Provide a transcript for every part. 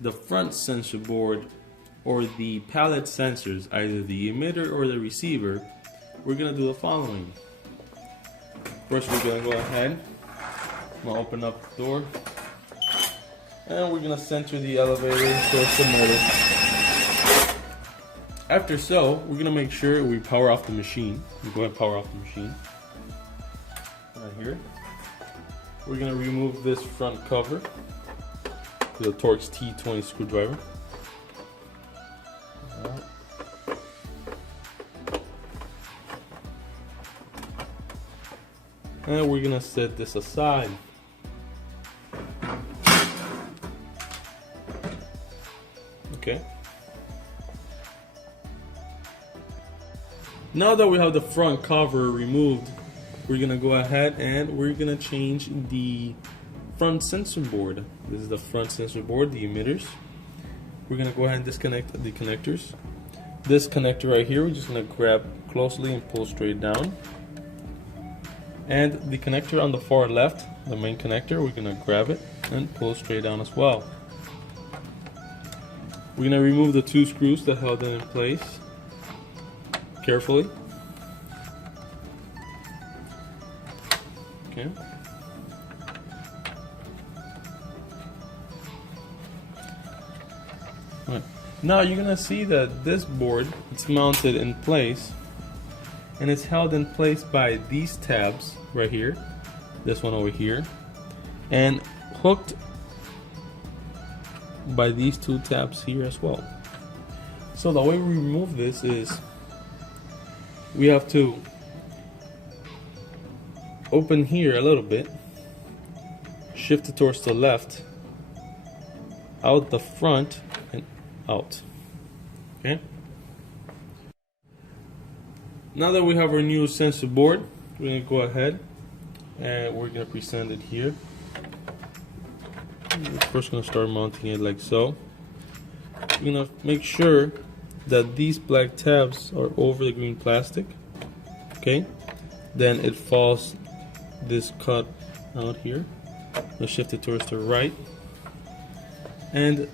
the front sensor board or the pallet sensors, either the emitter or the receiver, we're gonna do the following. First, we're gonna go ahead, I'm gonna open up the door, and we're gonna center the elevator towards the motor. After so, we're gonna make sure we power off the machine. We go ahead and power off the machine. Right here. We're gonna remove this front cover with a Torx T20 screwdriver. And we're gonna set this aside. Okay. Now that we have the front cover removed, we're gonna go ahead and we're gonna change the front sensor board. This is the front sensor board, the emitters. We're gonna go ahead and disconnect the connectors. This connector right here, we're just gonna grab closely and pull straight down. And the connector on the far left, the main connector, we're gonna grab it and pull straight down as well. We're gonna remove the two screws that held it in place carefully. Okay. Right. Now you're gonna see that this board, it's mounted in place, and it's held in place by these tabs right here, this one over here, and hooked by these two tabs here as well. So the way we remove this is we have to open here a little bit, shift it towards the left, out the front, and out. Okay. Now that we have our new sensor board, we're going to go ahead and we're going to present it here. We're first going to start mounting it like so. We're going to make sure that these black tabs are over the green plastic. Okay. Then it falls this cut out here. Let's shift it towards the right. And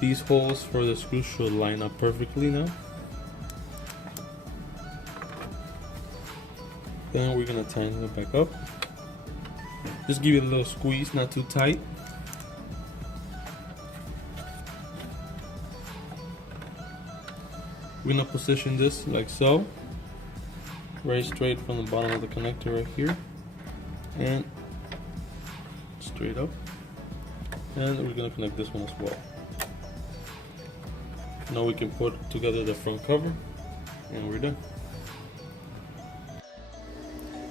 these holes for the screws should line up perfectly now. Then we're gonna tighten it back up. Just give it a little squeeze, not too tight. We're gonna position this like so, very straight from the bottom of the connector right here, and straight up. And we're gonna connect this one as well. Now we can put together the front cover, and we're done.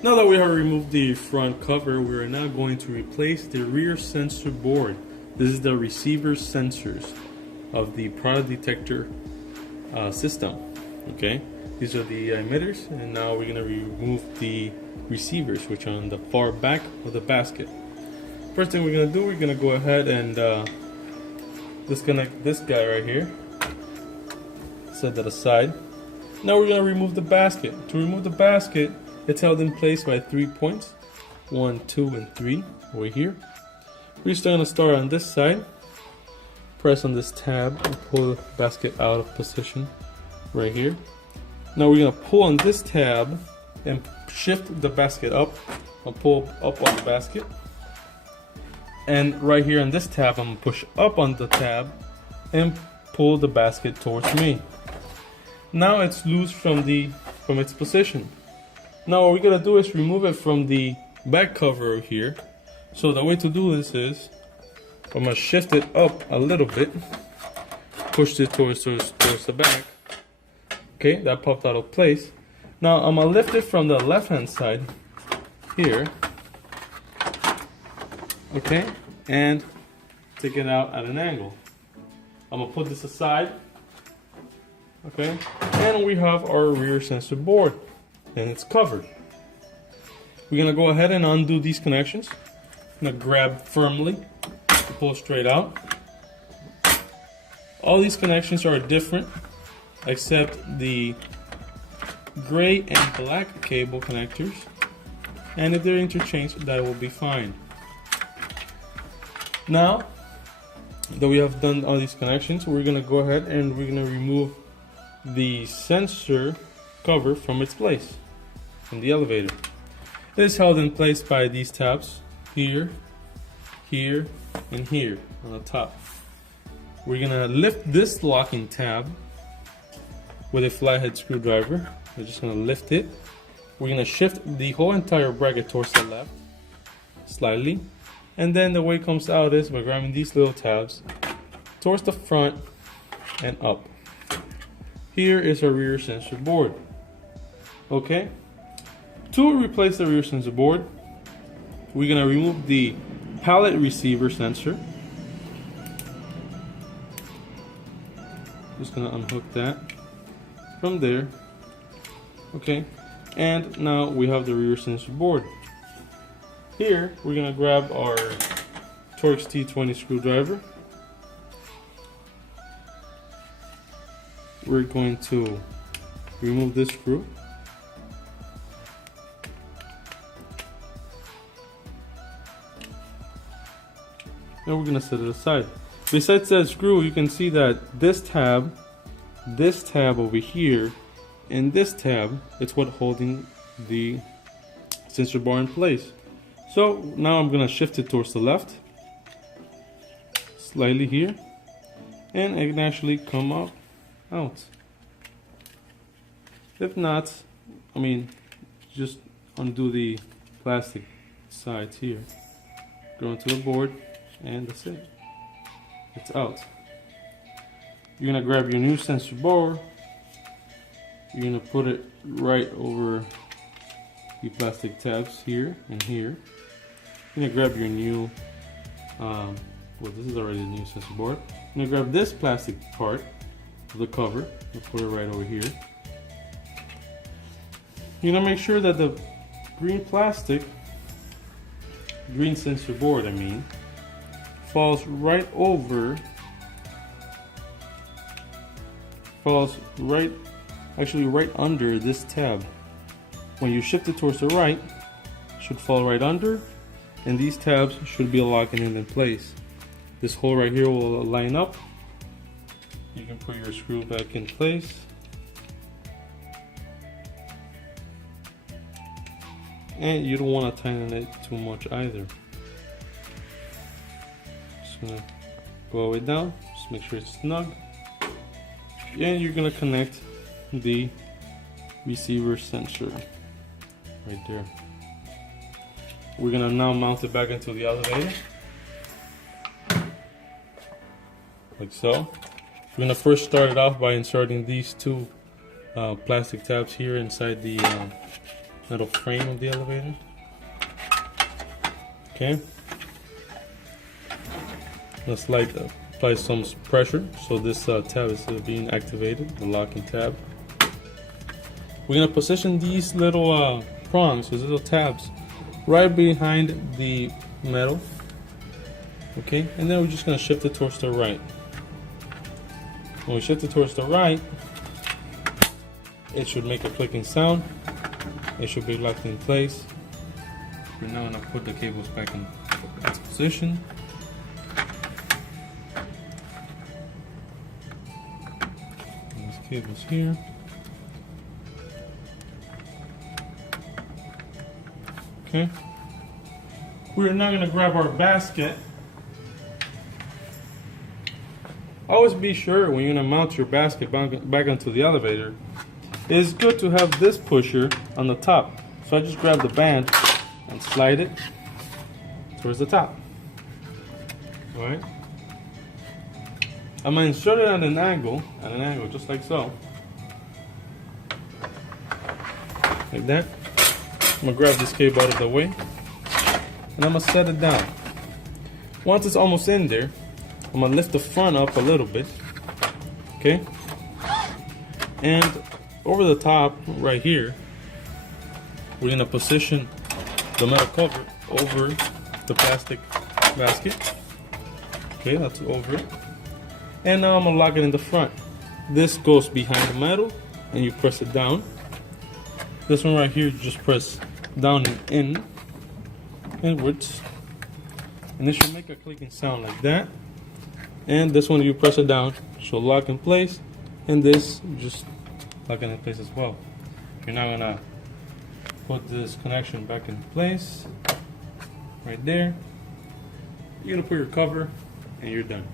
Now that we have removed the front cover, we are now going to replace the rear sensor board. This is the receiver sensors of the product detector system. Okay, these are the emitters, and now we're going to remove the receivers, which are on the far back of the basket. First thing we're going to do, we're going to go ahead and disconnect this guy right here. Set that aside. Now we're going to remove the basket. To remove the basket, it's held in place by 3 points, 1, 2, and 3 over here. We're just going to start on this side, press on this tab, and pull the basket out of position right here. Now we're going to pull on this tab and shift the basket up. I'll pull up on the basket, and right here on this tab, I'm going to push up on the tab and pull the basket towards me. Now it's loose from its position. Now what we're gonna do is remove it from the back cover here. So the way to do this is I'm gonna shift it up a little bit, push it towards the back. Okay, that popped out of place. Now I'm gonna lift it from the left hand side here. Okay, and take it out at an angle. I'm gonna put this aside. Okay, and we have our rear sensor board, and it's covered. We're gonna go ahead and undo these connections. I'm gonna grab firmly to pull straight out. All these connections are different except the gray and black cable connectors, and if they're interchanged, that will be fine. Now that we have done all these connections, we're gonna go ahead and we're gonna remove the sensor cover from its place in the elevator. It is held in place by these tabs here, here, and here on the top. We're gonna lift this locking tab with a flathead screwdriver. We're just gonna lift it. We're gonna shift the whole entire bracket towards the left slightly, and then the way it comes out is by grabbing these little tabs towards the front and up. Here is our rear sensor board. Okay, to replace the rear sensor board, we're gonna remove the pallet receiver sensor. Just gonna unhook that from there. Okay, and now we have the rear sensor board. Here we're gonna grab our Torx T20 screwdriver. We're going to remove this screw. And we're gonna set it aside. Besides that screw, you can see that this tab over here, and this tab, it's what holding the sensor bar in place. So now I'm gonna shift it towards the left, slightly here, and it can actually come up out. If not, I mean, just undo the plastic sides here, go into the board, and that's it. It's out. You're gonna grab your new sensor bar. You're gonna put it right over the plastic tabs here and here. You're gonna grab your new, well, this is already a new sensor board. You're gonna grab this plastic part of the cover and put it right over here. You're gonna make sure that the green sensor board, I mean, falls right over, actually right under this tab. When you shift it towards the right, it should fall right under, and these tabs should be locking it in place. This hole right here will line up. You can put your screw back in place. And you don't want to tighten it too much either. Just gonna go all the way down, just make sure it's snug. And you're gonna connect the receiver sensor right there. We're gonna now mount it back into the elevator, like so. We're gonna first start it off by inserting these two plastic tabs here inside the metal frame of the elevator. Okay. Let's apply some pressure so this tab is being activated, the locking tab. We're gonna position these little prongs, these little tabs, right behind the metal. Okay, and then we're just gonna shift it towards the right. When we shift it towards the right, it should make a clicking sound. It should be locked in place. We're now gonna put the cables back in its position. These cables here. Okay. We're now gonna grab our basket. Always be sure when you're gonna mount your basket back onto the elevator, it's good to have this pusher on the top. So I just grab the band and slide it towards the top. Alright. I'm gonna insert it at an angle just like so. Like that. I'm gonna grab this cable out of the way and I'm gonna set it down. Once it's almost in there, I'm gonna lift the front up a little bit, okay? And over the top, right here, we're gonna position the metal cover over the plastic basket. Okay, that's over it. And now I'm gonna lock it in the front. This goes behind the metal, and you press it down. This one right here, you just press down and in, inwards, and it should make a clicking sound like that. And this one you press it down, she'll lock in place, and this you just lock it in place as well. You're now gonna put this connection back in place right there. You're gonna put your cover and you're done.